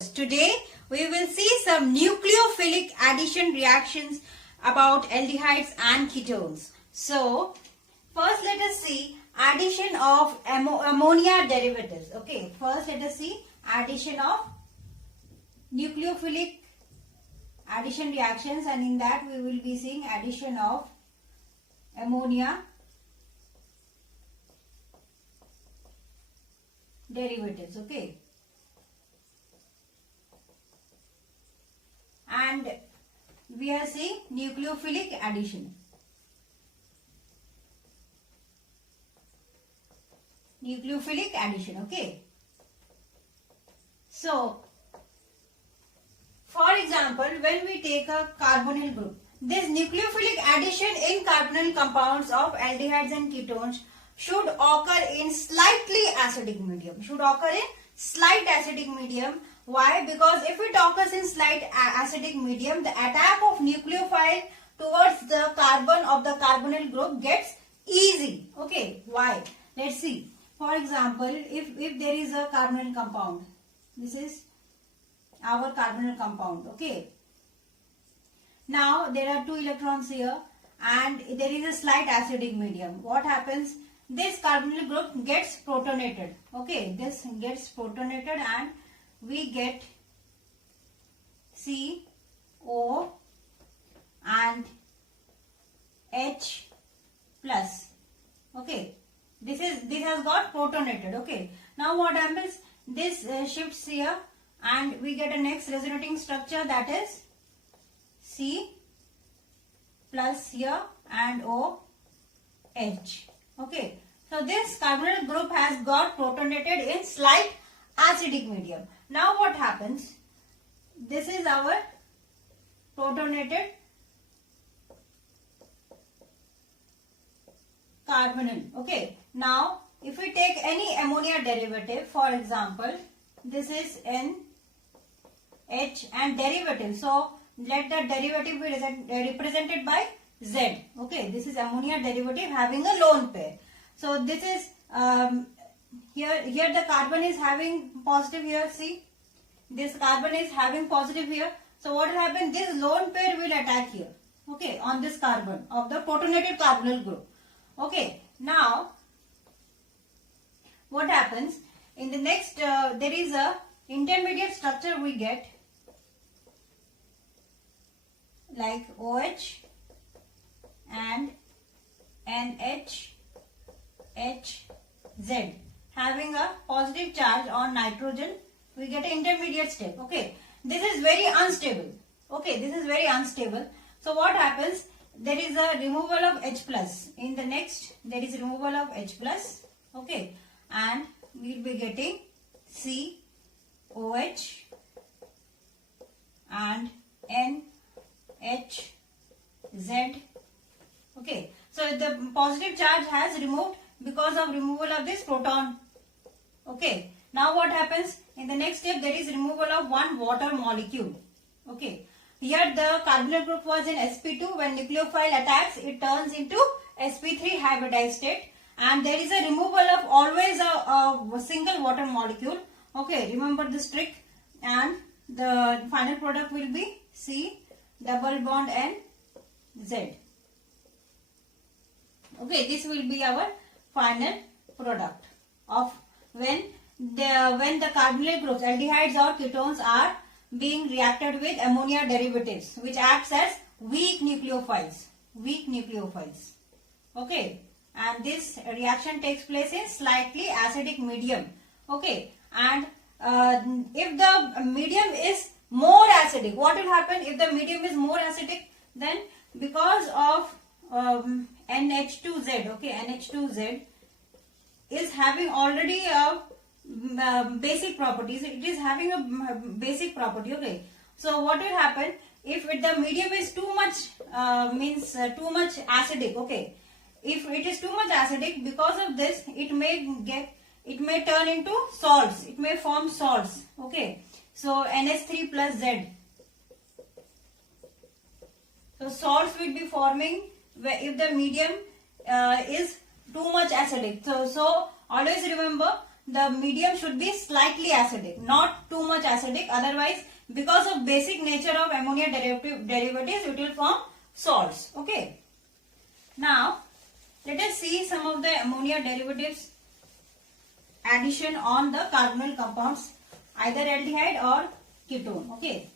Today we will see some nucleophilic addition reactions about aldehydes and ketones. So first let us see addition of ammonia derivatives. Okay, first let us see addition of nucleophilic addition reactions, and in that we will be seeing addition of ammonia derivatives. Okay. And we are seeing nucleophilic addition. Nucleophilic addition, okay. So, for example, when we take a carbonyl group, this nucleophilic addition in carbonyl compounds of aldehydes and ketones should occur in slightly acidic medium. Should occur in slight acidic medium. Why? Because if it occurs in slight acidic medium, the attack of nucleophile towards the carbon of the carbonyl group gets easy. Okay, why? Let's see. For example, if there is a carbonyl compound, this is our carbonyl compound. Okay. Now there are 2 electrons here and there is a slight acidic medium. What happens? This carbonyl group gets protonated. Okay, this gets protonated and we get CO and H plus. Okay, this has got protonated. Okay, now what happens? This shifts here and we get a next resonating structure, that is C plus here and OH. Okay, so this carbonyl group has got protonated in slight acidic medium. Now what happens? This is our protonated carbonyl. Okay, now if we take any ammonia derivative, for example, this is NH and derivative. So let the derivative be represented by Z. Okay, this is ammonia derivative having a lone pair. So this is here the carbon is having positive here. See, this carbon is having positive here. So what will happen? This lone pair will attack here. Okay, on this carbon of the protonated carbonyl group. Okay, now what happens? In the next there is a intermediate structure we get like OH and NH HZ having a positive charge on nitrogen. We get an intermediate step. Okay, this is very unstable. Okay, this is very unstable. So what happens? There is a removal of H plus. In the next there is removal of H plus. Okay, and we will be getting COH and NHZ. Okay, so the positive charge has removed because of removal of this proton. Okay, now what happens? In the next step there is removal of one water molecule. Okay, here the carbonyl group was in sp2. When nucleophile attacks, it turns into sp3 hybridized state, and there is a removal of always a single water molecule. Okay, remember this trick, and the final product will be C double bond N Z. Okay, this will be our final product of when the carbonyl groups, aldehydes or ketones, are being reacted with ammonia derivatives, which acts as weak nucleophiles. Weak nucleophiles. Okay, and this reaction takes place in slightly acidic medium. Okay, and if the medium is more acidic, what will happen if the medium is more acidic? Then because of NH2Z, okay, NH2Z is having already a basic properties. It is having a basic property. Okay, so what will happen if the medium is too much too much acidic? Okay, if it is too much acidic, because of this it may turn into salts. It may form salts. Okay, so NH3 plus Z. So salts will be forming if the medium is too much acidic. So always remember the medium should be slightly acidic, not too much acidic. Otherwise, because of basic nature of ammonia derivatives, it will form salts. Okay. Now, let us see some of the ammonia derivatives addition on the carbonyl compounds, either aldehyde or ketone. Okay.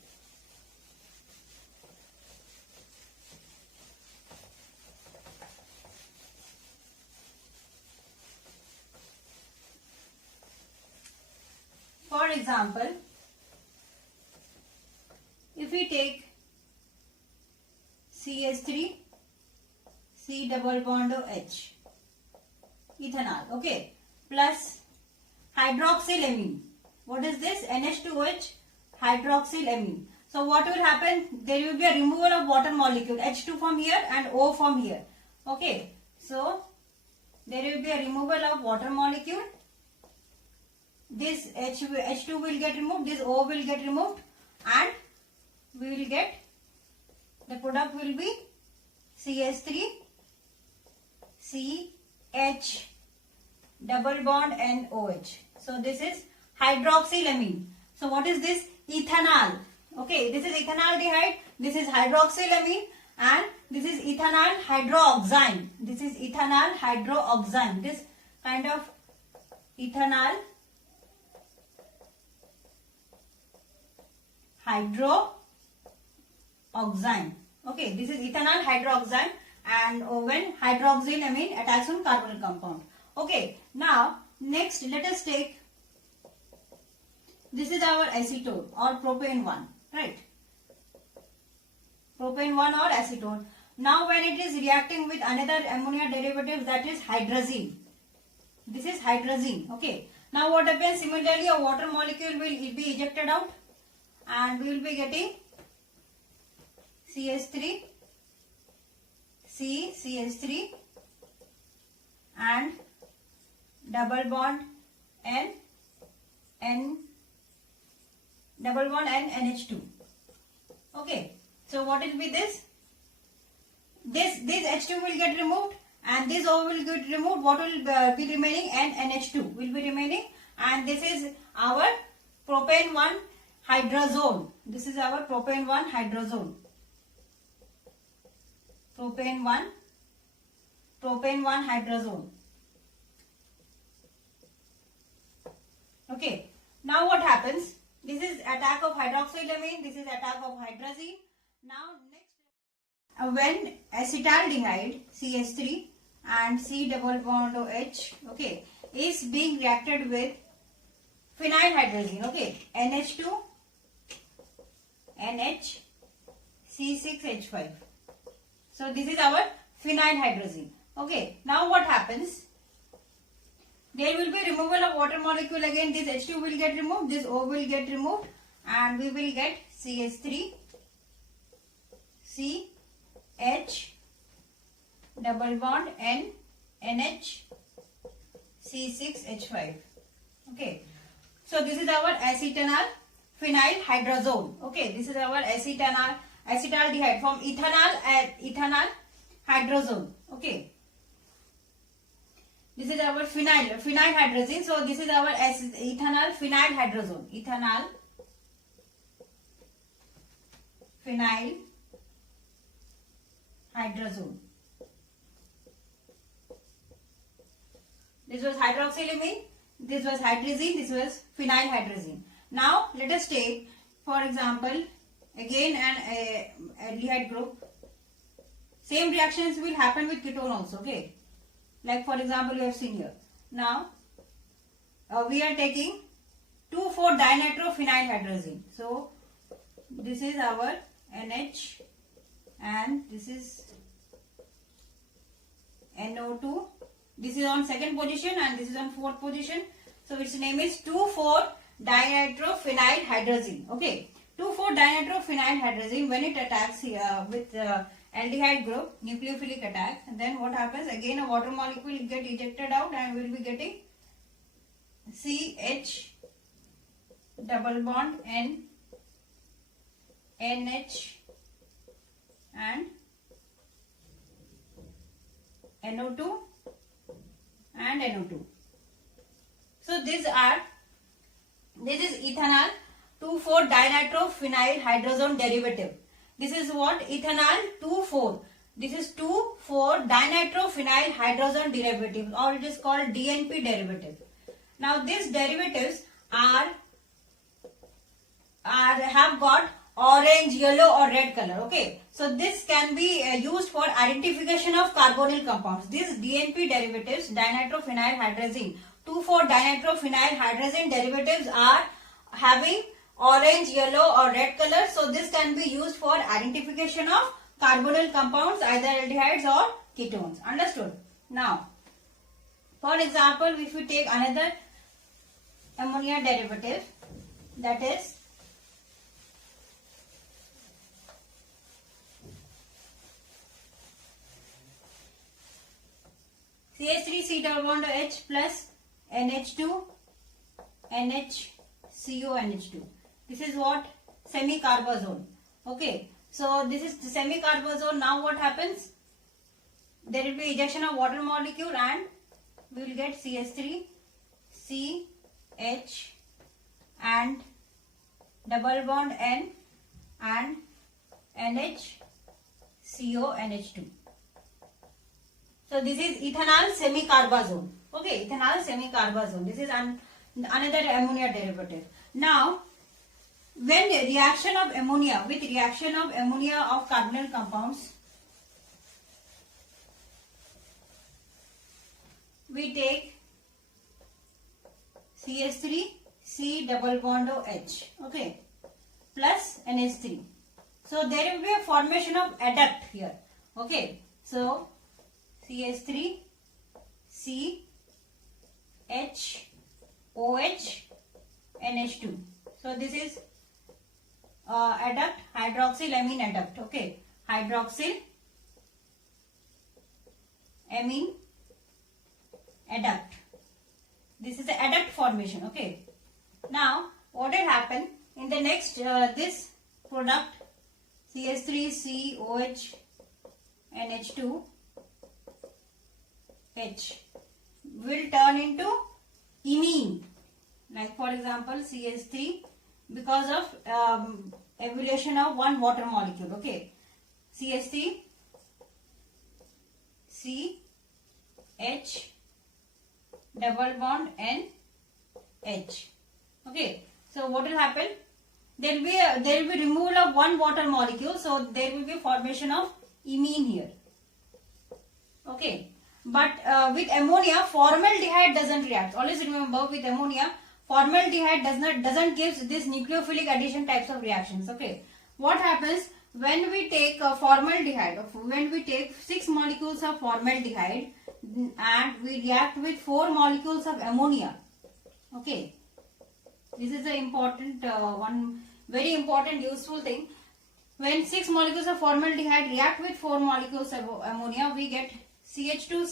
For example, if we take CH3, C double bond OH, ethanol, okay, plus hydroxylamine. What is this? NH2OH, hydroxylamine. So what will happen? There will be a removal of water molecule, H2 from here and O from here. Okay, so there will be a removal of water molecule. This H2 will get removed, this O will get removed, and we will get, the product will be CH3, CH double bond and OH. So this is hydroxylamine. So what is this? Ethanol. Okay, this is ethanaldehyde, this is hydroxylamine, and this is ethanol hydroxyne. This is ethanol hydroxyne. This kind of ethanol hydroxyne. Okay, this is ethanol hydroxyne, and when hydroxylamine attacks on carbonyl compound. Okay, now next let us take, this is our acetone or propane 1, right? Propane 1 or acetone. Now when it is reacting with another ammonia derivative, that is hydrazine. This is hydrazine. Okay. Now what happens? Similarly, a water molecule will be ejected out, and we will be getting CH3, CH3 and double bond N double bond and NH2. Okay. So what will be this? This H2 will get removed and this O will get removed. What will be remaining? NH2 will be remaining, and this is our propane 1 hydrazone. This is our propane 1 hydrazone. Propane 1 hydrazone. Okay. Now what happens? This is attack of hydroxylamine. This is attack of hydrazine. Now next, when acetaldehyde CH3 and C double bond OH, okay, is being reacted with phenyl hydrazine, okay, NH2 NH C6H5. So this is our phenyl hydrazine. Okay, now what happens? There will be removal of water molecule again. This H2 will get removed, this O will get removed, and we will get CH3 CH double bond N NH C6H5. Okay, so this is our acetanol phenyl hydrazone. Okay, this is our acetaldehyde from ethanol hydrazone. Okay, this is our phenyl hydrazine. So this is our ethanol phenyl hydrazone. Ethanol phenyl hydrazone. This was hydroxylamine, this was hydrazine, this was phenyl hydrazine. Now let us take, for example, again an aldehyde group. Same reactions will happen with ketone also. Okay, like for example you have seen here. Now we are taking 2,4-dinitrophenylhydrazine. So this is our NH and this is NO2. This is on second position and this is on fourth position. So its name is 2,4-dinitrophenylhydrazine. Okay, 2,4-dinitrophenylhydrazine, when it attacks here with aldehyde group, nucleophilic attack, and then what happens? Again a water molecule will get ejected out and we will be getting CH double bond N NH and NO2 and NO2. So this is ethanol 2,4-dinitrophenyl hydrazone derivative. This is what? Ethanol 2,4. This is 2,4-dinitrophenyl hydrazone derivative, or it is called DNP derivative. Now these derivatives have got orange, yellow or red color. Okay, so this can be used for identification of carbonyl compounds. These DNP derivatives, dinitrophenyl hydrazine 2,4-dinitrophenyl hydrazine derivatives, are having orange, yellow or red color. So this can be used for identification of carbonyl compounds, either aldehydes or ketones. Understood? Now, for example, if we take another ammonia derivative, that is CH3C double bond H plus NH2 NHCONH2. This is what? Semicarbazole. Okay, so this is the semicarbazole. Now what happens? There will be ejection of water molecule and we will get CH3 CH and double bond N and NHCONH2. So this is ethanol semicarbazole. Okay, ethanol semicarbazole. This is another ammonia derivative. Now, when reaction of ammonia of carbonyl compounds, we take CH3 C double bond OH, okay, plus NH3. So there will be a formation of adduct here. Okay, so CH3 C H OH NH2. So this is adduct, hydroxylamine adduct. Okay, hydroxylamine adduct. This is the adduct formation. Okay. Now what will happen in the next this product CH3COH NH2 H will turn into imine. Like for example CH3, because of evolution of one water molecule. Okay, CH3 C H double bond N H. Okay, so what will happen? There will be removal of one water molecule, so there will be formation of imine here. Okay, but with ammonia, formaldehyde doesn't react. Always remember, with ammonia, formaldehyde doesn't give this nucleophilic addition types of reactions. Okay, what happens when we take formaldehyde? When we take 6 molecules of formaldehyde and we react with 4 molecules of ammonia. Okay, this is the important one, very important useful thing. When 6 molecules of formaldehyde react with 4 molecules of ammonia, we get CH2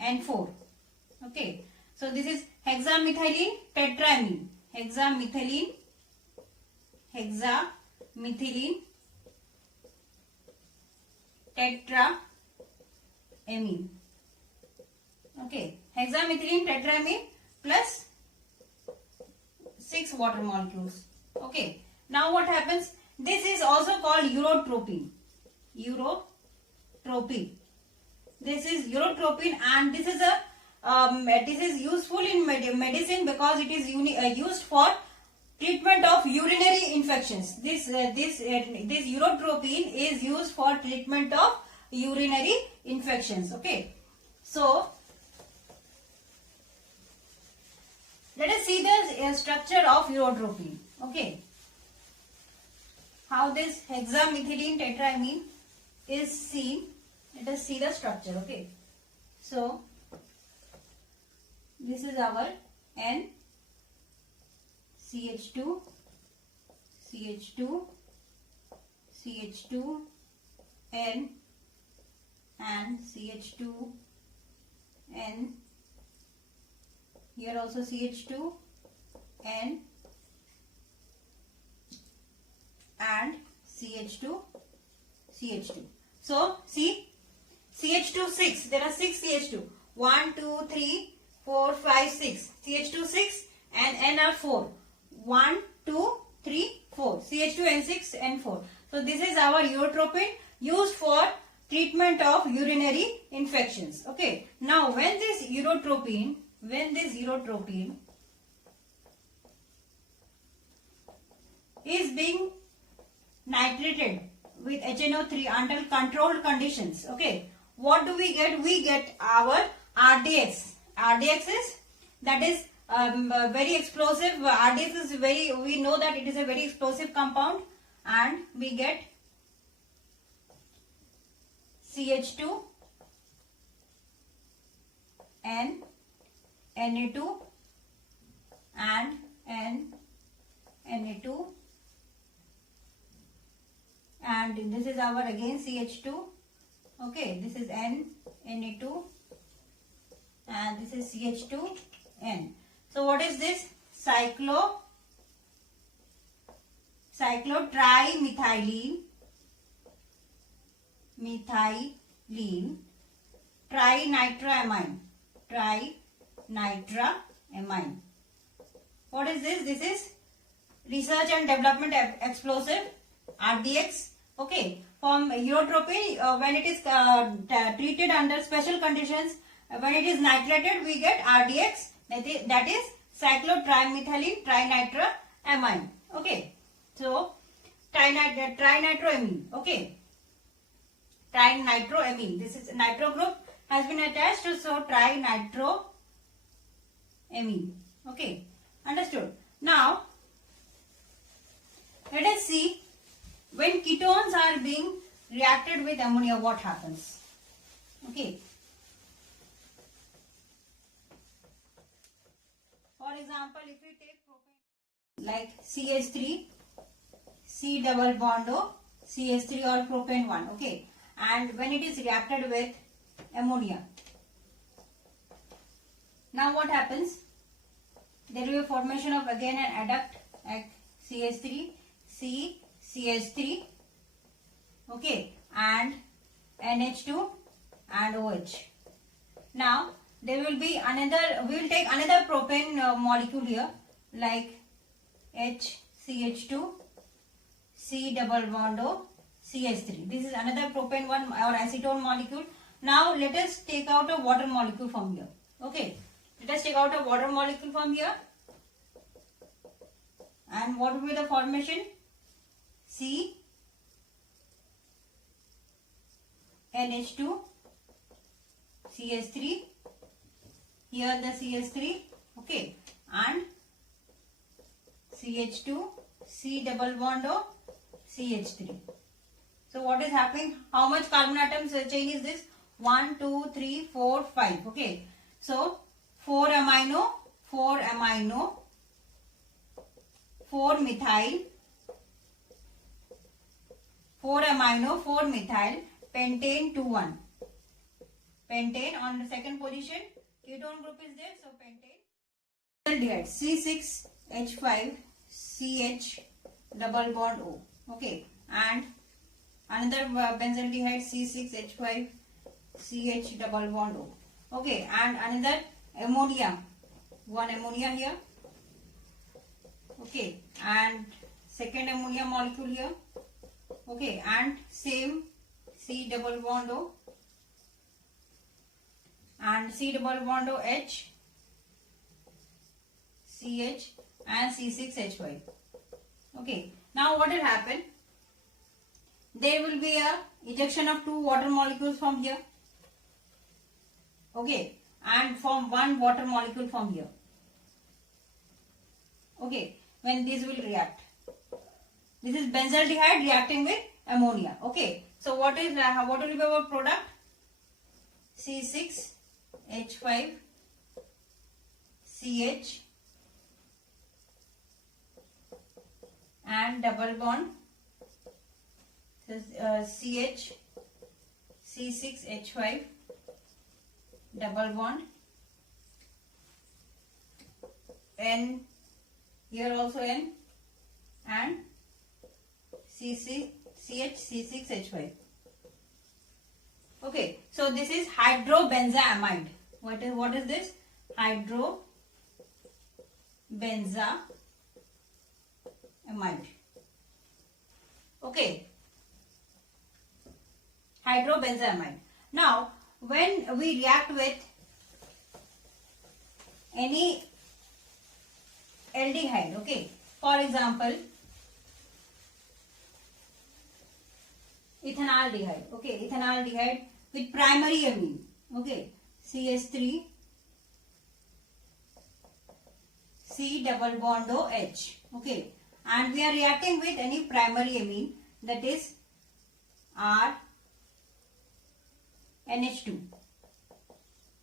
6N4. Okay, so this is hexamethylene tetramine. Hexamethylene tetramine. Okay, hexamethylene tetramine plus 6 water molecules. Okay, now what happens? This is also called urotropine. This is urotropine, and this is useful in medicine because it is used for treatment of urinary infections. This urotropine is used for treatment of urinary infections. Okay, so let us see the structure of urotropine. Okay, how this hexamethylene tetramine is seen. Let us see the structure. Okay, so this is our N, CH2, N and CH2, N. Here also CH2, N and CH2. So see, CH2 6. There are 6 CH2. 1, 2, 3, 4, 5, 6. CH2 6 and N are 4. 1, 2, 3, 4. CH2 N6 N4. So this is our urotropin used for treatment of urinary infections. Okay. Now when this urotropin is being nitrated with HNO3 under controlled conditions, okay, what do we get? We get our RDX. RDX is, that is very explosive. RDX is we know that it is a very explosive compound, and we get CH2 N, Na2 and Na2, and this is our again CH2. Okay, this is Na2 and this is CH2N. So what is this? Cyclotrimethylene trinitroamine. What is this? This is research and development explosive, RDX. Okay, from urotropin, when it is treated under special conditions, when it is nitrated, we get RDX, that is cyclotrimethylene trinitroamine. Okay, so trinitroamine. Okay, trinitroamine. This is nitro group has been attached, so trinitroamine. Okay, understood. Now let us see, when ketones are being reacted with ammonia, what happens? Okay. For example, if we take propane like CH3, C double bond O, CH3 or propane 1, okay, and when it is reacted with ammonia, now what happens? There will be a formation of again an adduct like CH3, C, CH3, okay, and NH2 and OH. Now there will be another, we will take another propane molecule here like HCH2, C double bond O, CH3. This is another propane one or acetone molecule. Now let us take out a water molecule from here. Okay, let us take out a water molecule from here. And what will be the formation? C, NH2, CH3, here the CH3, okay, and CH2, C double bond O, CH3. So what is happening? How much carbon atoms chain is this? 1, 2, 3, 4, 5. Okay. So 4 amino, 4 methyl, 4 amino, 4 methyl, pentane 2,1. Pentane on the second position. Ketone group is there, so pentane. Aldehyde C6H5CH double bond O. Okay, and another benzaldehyde C6H5CH double bond O. Okay, and another ammonia, one ammonia here. Okay, and second ammonia molecule here. Okay, and same C double bond O and C double bond O H, CH and C6H5. Okay, now what will happen? There will be a ejection of 2 water molecules from here. Okay, and from 1 water molecule from here. Okay, when these will react. This is benzaldehyde reacting with ammonia. Okay, so what will be our product? C6H5CH and double bond CH, C6H5 double bond, N, here also N, and CH6H5. Okay, so this is hydrobenzaamide. What is this? hydrobenzaamide. Okay, hydrobenzaamide. Now, when we react with any aldehyde, okay, for example, ethanaldehyde, okay, ethanaldehyde with primary amine, okay, CH3 C double bond OH, okay, and we are reacting with any primary amine, that is RNH2,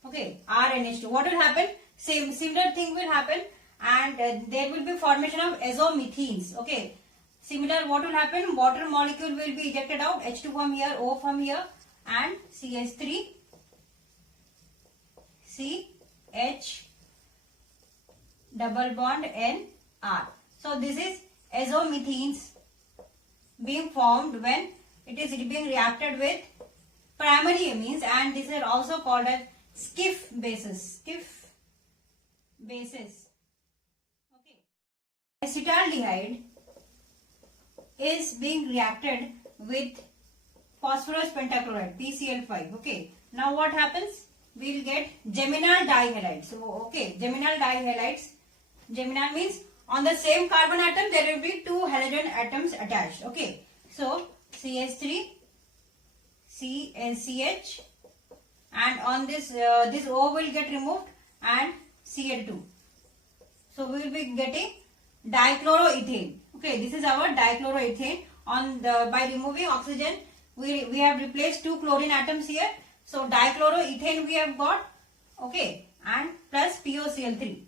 okay, RNH2. What will happen? Similar thing will happen, and there will be formation of azomethanes, okay. Similar, what will happen? Water molecule will be ejected out, H2 from here, O from here, and CH3 CH double bond NR. So this is azomethanes being formed when it is being reacted with primary amines, and these are also called as Schiff bases. Schiff bases. Okay. Acetaldehyde is being reacted with phosphorus pentachloride, PCl5. Okay. Now what happens? We will get geminal dihalides. So, okay, geminal dihalides. Geminal means on the same carbon atom there will be two halogen atoms attached. Okay. So, CH3, CH, and on this this O will get removed and Cl2. So, we will be getting dichloroethane. Okay, this is our dichloroethane. By removing oxygen, we have replaced two chlorine atoms here. So dichloroethane we have got, okay, and plus POCl3.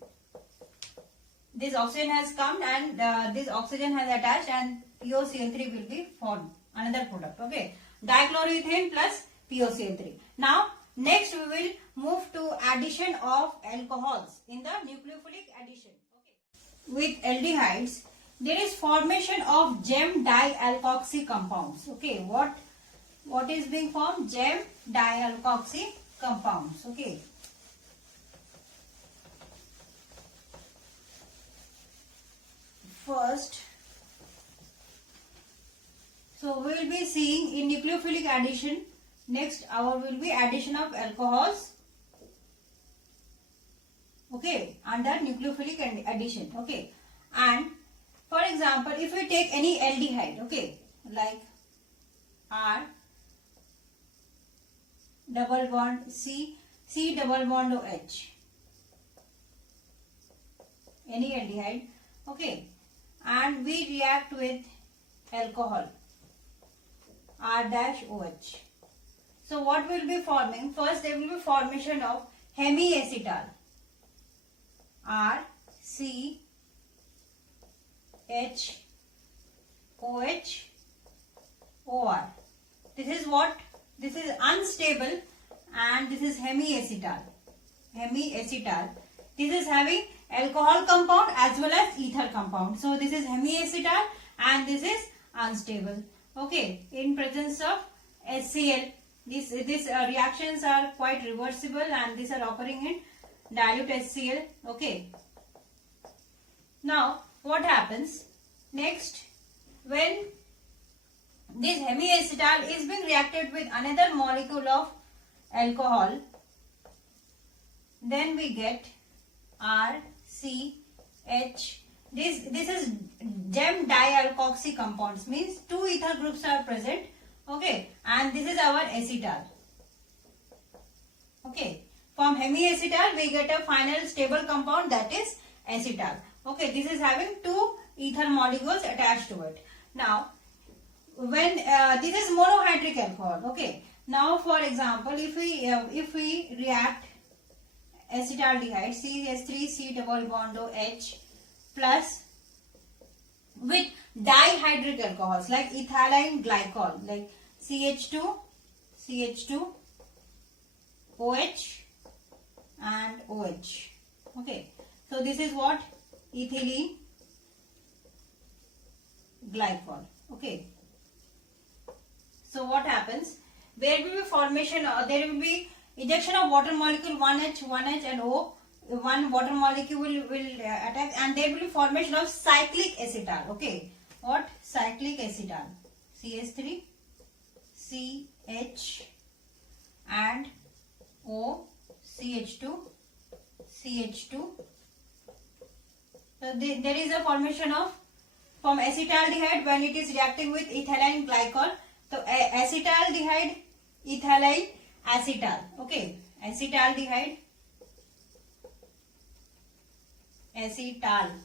This oxygen has come and this oxygen has attached, and POCl3 will be formed, another product. Okay, dichloroethane plus POCl3. Now next we will move to addition of alcohols in the nucleophilic addition. Okay, with aldehydes there is formation of gem dialkoxy compounds. Okay, what is being formed? Gem dialkoxy compounds. Okay. First, so we will be seeing in nucleophilic addition. Next, our will be addition of alcohols. Okay, under nucleophilic addition. Okay, and for example, if we take any aldehyde, okay, like R double bond C double bond OH, any aldehyde, okay, and we react with alcohol R dash OH. So what will be forming? First there will be formation of hemiacetal R C H OH OR. This is what? This is unstable, and this is hemiacetal. Hemiacetal. This is having alcohol compound as well as ether compound. So this is hemiacetal and this is unstable. Okay, in presence of HCl, these reactions are quite reversible, and these are occurring in dilute HCl. Okay. Now what happens next? When this hemiacetal is being reacted with another molecule of alcohol, then we get RCH. This is gem dialkoxy compounds, means two ether groups are present. Okay, and this is our acetal. Okay, from hemiacetal we get a final stable compound, that is acetal. Okay, this is having two ether molecules attached to it. Now when this is monohydric alcohol. Okay, now for example, if we react acetaldehyde CH3 C double bond OH plus with dihydric alcohols like ethylene glycol, like CH2 OH and OH. Okay, so this is what? Ethylene glycol. Okay, so what happens? There will be formation, there will be ejection of water molecule 1H and O, one water molecule will attack, and there will be formation of cyclic acetal. Okay, what? Cyclic acetal. CH3, CH and O, CH2, CH2. So there is a formation of from acetaldehyde when it is reacting with ethylene glycol. So acetaldehyde, ethylene, acetal. Okay, acetaldehyde, acetaldehyde,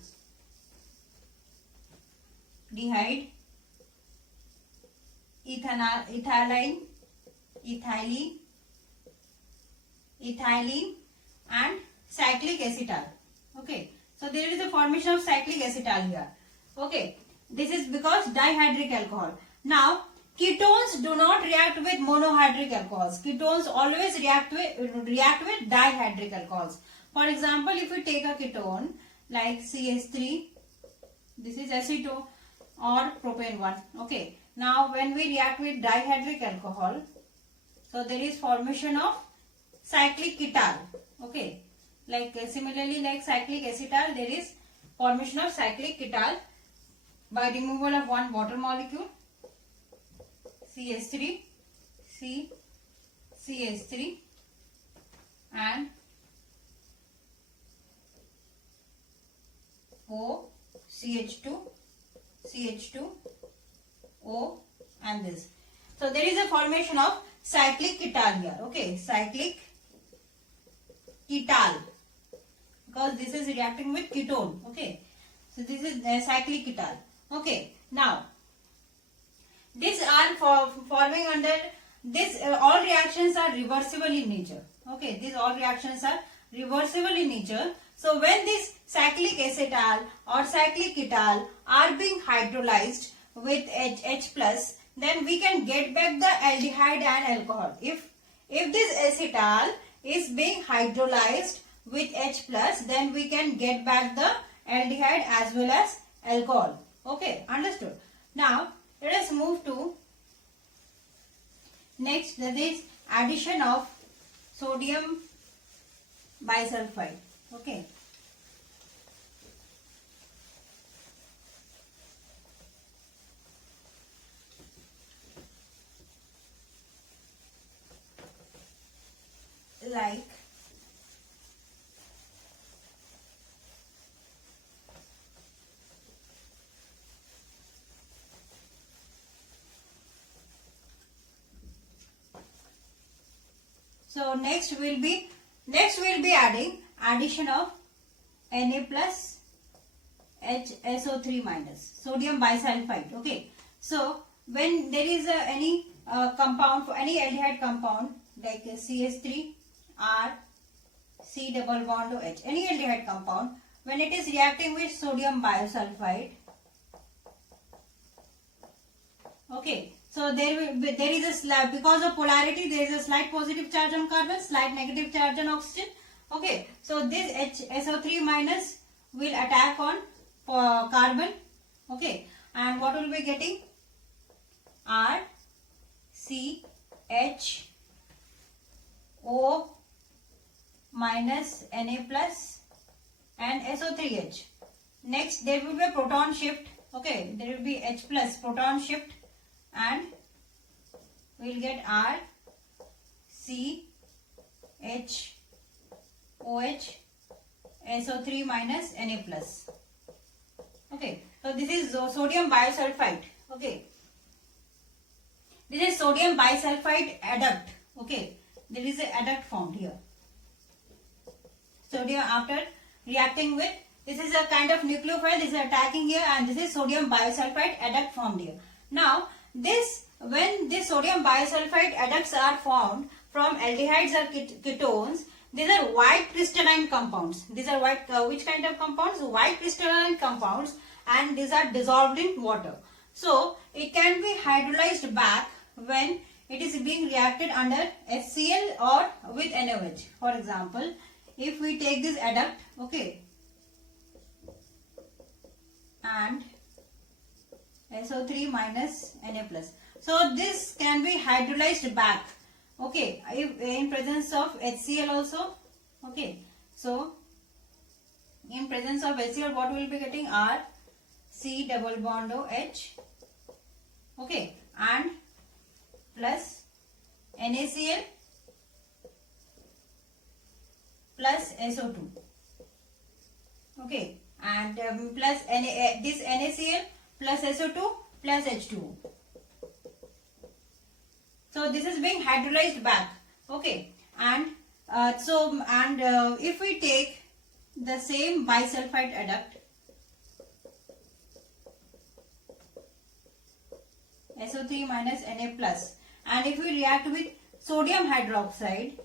ethylene, ethylene, and cyclic acetal. Okay, so there is a formation of cyclic acetal here. Okay, this is because dihydric alcohol. Now, ketones do not react with monohydric alcohols. Ketones always react with dihydric alcohols. For example, if we take a ketone like CH3, this is aceto or propane 1. Okay, now when we react with dihydric alcohol, so there is formation of cyclic ketal. Okay, like similarly like cyclic acetal, there is formation of cyclic ketal by removal of one water molecule, CH3, CH3 and O, CH2, CH2, O and this. So there is a formation of cyclic ketal here. Okay, cyclic ketal, because this is reacting with ketone. Okay, so this is cyclic ketal. Okay, now these are forming under this. All reactions are reversible in nature. Okay, these all reactions are reversible in nature. So when this cyclic acetal or cyclic ketal are being hydrolyzed with H plus, then we can get back the aldehyde and alcohol. If this acetal is being hydrolyzed with H plus, then we can get back the aldehyde as well as alcohol. Okay, understood. Now let us move to next, that is addition of sodium bisulfite. Okay, like so next will be adding addition of Na plus HSO3 minus sodium bisulfite. Okay, so when there is any compound, for any aldehyde compound like CH3 R C double bond to H, any aldehyde compound, when it is reacting with sodium bisulfite, okay, so there is a slight, because of polarity, there is a slight positive charge on carbon, slight negative charge on oxygen. Okay, so this HSO3 minus will attack on carbon. Okay, and what will be getting? R C H O minus Na plus and SO3H. Next there will be a proton shift. Okay, there will be H plus proton shift and we will get R C H OH SO3 minus Na plus. Okay, so this is sodium bisulfite. Okay, this is sodium bisulfite adduct. Okay, there is a adduct formed here. Sodium after reacting with, this is a kind of nucleophile, this is attacking here, and this is sodium bisulfite adduct formed here. Now this, when this sodium bisulfite adducts are formed from aldehydes or ketones, these are white crystalline compounds. These are white, which kind of compounds? White crystalline compounds, and these are dissolved in water. So it can be hydrolyzed back when it is being reacted under HCl or with NaOH. For example, if we take this adduct, okay, and SO3 minus Na plus. So this can be hydrolyzed back. Okay, if in presence of HCl also. Okay, so In presence of HCl, what we will be getting? R C double bond OH. Okay, and plus NaCl plus SO2. Okay, and plus this NaCl plus SO2 plus H2O. So this is being hydrolyzed back. Okay, and if we take the same bisulfite adduct, SO3 minus Na plus, and if we react with sodium hydroxide,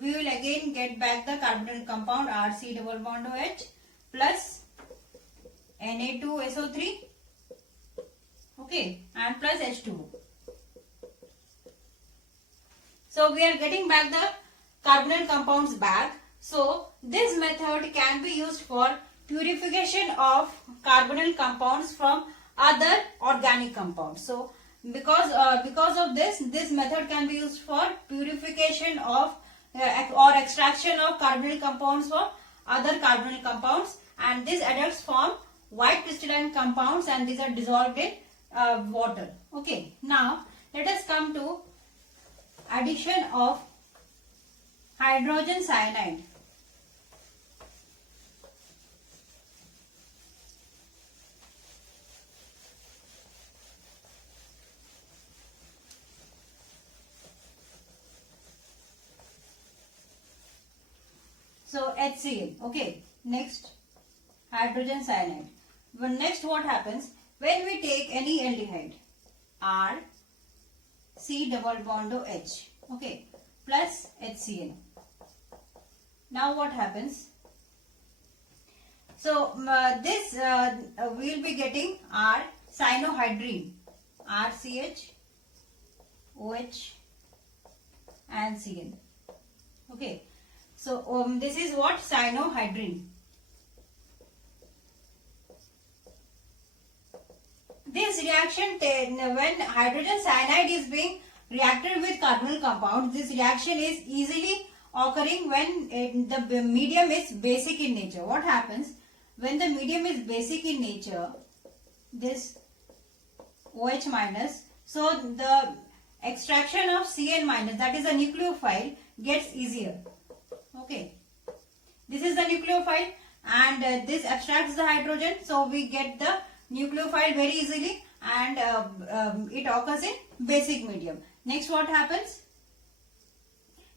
we will again get back the carbonyl compound RC double bond OH plus Na2SO3, okay, and plus H2O. So we are getting back the carbonyl compounds back. So this method can be used for purification of carbonyl compounds from other organic compounds. So because of this method can be used for purification of or extraction of carbonyl compounds from other carbonyl compounds, and these adducts form white crystalline compounds, and these are dissolved in water. Okay, now let us come to addition of hydrogen cyanide. So HCl. Okay, next hydrogen cyanide. Well, next what happens when we take any aldehyde? R C double bond OH, okay, plus HCl. Now what happens? So this we will be getting R cyanohydrine, RCH, OH and Cl. Okay, so this is what? Cyanohydrine. This reaction, when hydrogen cyanide is being reacted with carbonyl compounds, this reaction is easily occurring when the medium is basic in nature. What happens when the medium is basic in nature? This OH minus, so the extraction of Cl minus, that is the nucleophile, gets easier. Okay, this is the nucleophile, and this abstracts the hydrogen, so we get the nucleophile very easily, and it occurs in basic medium. Next what happens?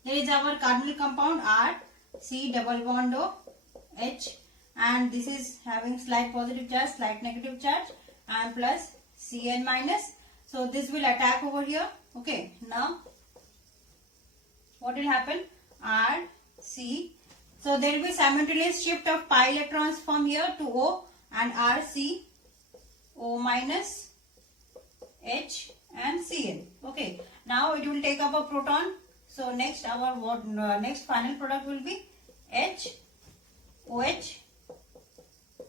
There is our carbonyl compound R C double bond O H, and this is having slight positive charge, slight negative charge, and plus Cl minus. So this will attack over here. Okay, now what will happen? R C. So there will be simultaneous shift of pi electrons from here to O, and R C O minus H and Cl. Okay, now it will take up a proton. So next our next final product will be H OH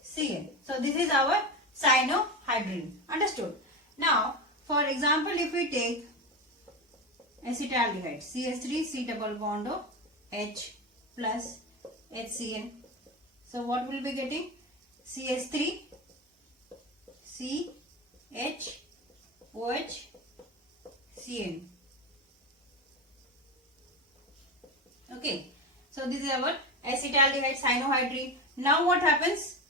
Cl. So this is our cyanohydrine. Understood? Now for example, if we take acetaldehyde, CH3 C double bond O H plus HCl. So what will be getting? CH3 C H OH Cl. Okay, so this is our acetaldehyde cyanohydrine. Now what happens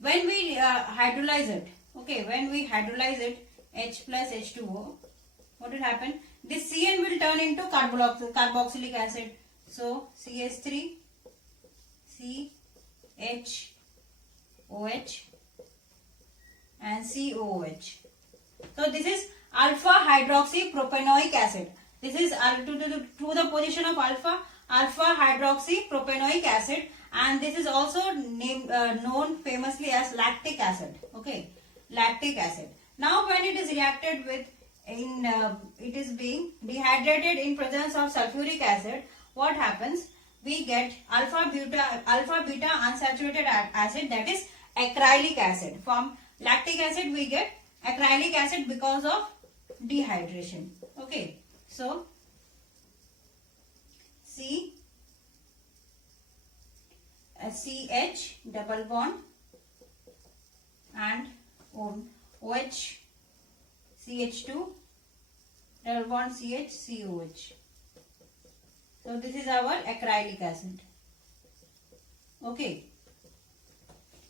when we hydrolyze it? Okay, when we hydrolyze it, H plus H2O, what will happen? This Cn will turn into carboxylic acid. So CH3 C H OH and COOH. So this is alpha hydroxypropanoic acid. This is to the position of alpha hydroxypropanoic acid, and this is also known famously as lactic acid. Okay, lactic acid. Now when it is reacted with it is being dehydrated in presence of sulfuric acid, what happens? We get alpha beta unsaturated acid, that is acrylic acid. From lactic acid we get acrylic acid because of dehydration. Okay, so CH double bond and OH CH2 double bond CH COH. So this is our acrylic acid. Okay.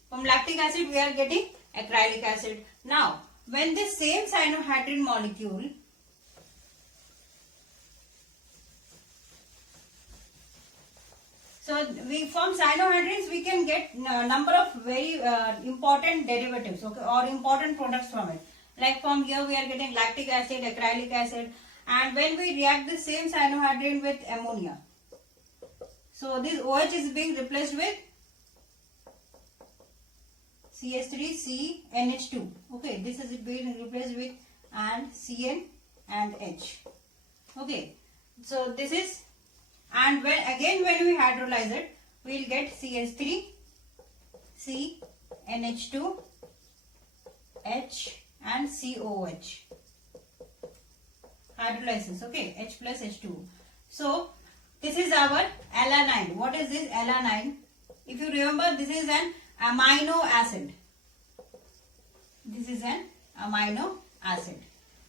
From lactic acid we are getting acrylic acid. Now when this same cyanohydrin molecule from cyanohydrins we can get number of very important derivatives, okay, or important products from it. Like from here we are getting lactic acid, acrylic acid, and when we react the same cyanohydrin with ammonia, so this OH is being replaced with CH3CNH2. Okay, this is being replaced with and Cn and H. Okay, so this is, and when we hydrolyze it, we will get CH3, C, NH2, H and COH. Hydrolysis, okay, H plus H2. So this is our alanine. What is this alanine? If you remember, this is an amino acid. This is an amino acid.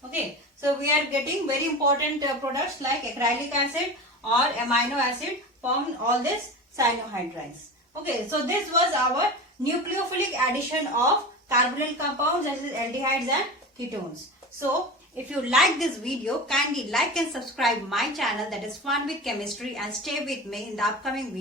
Okay, so we are getting very important products like acrylic acid or amino acid from all these cyanohydrins. Okay, so this was our nucleophilic addition of carbonyl compounds, that is aldehydes and ketones. So if you like this video, kindly like and subscribe my channel, that is Fun with Chemistry, and stay with me in the upcoming video.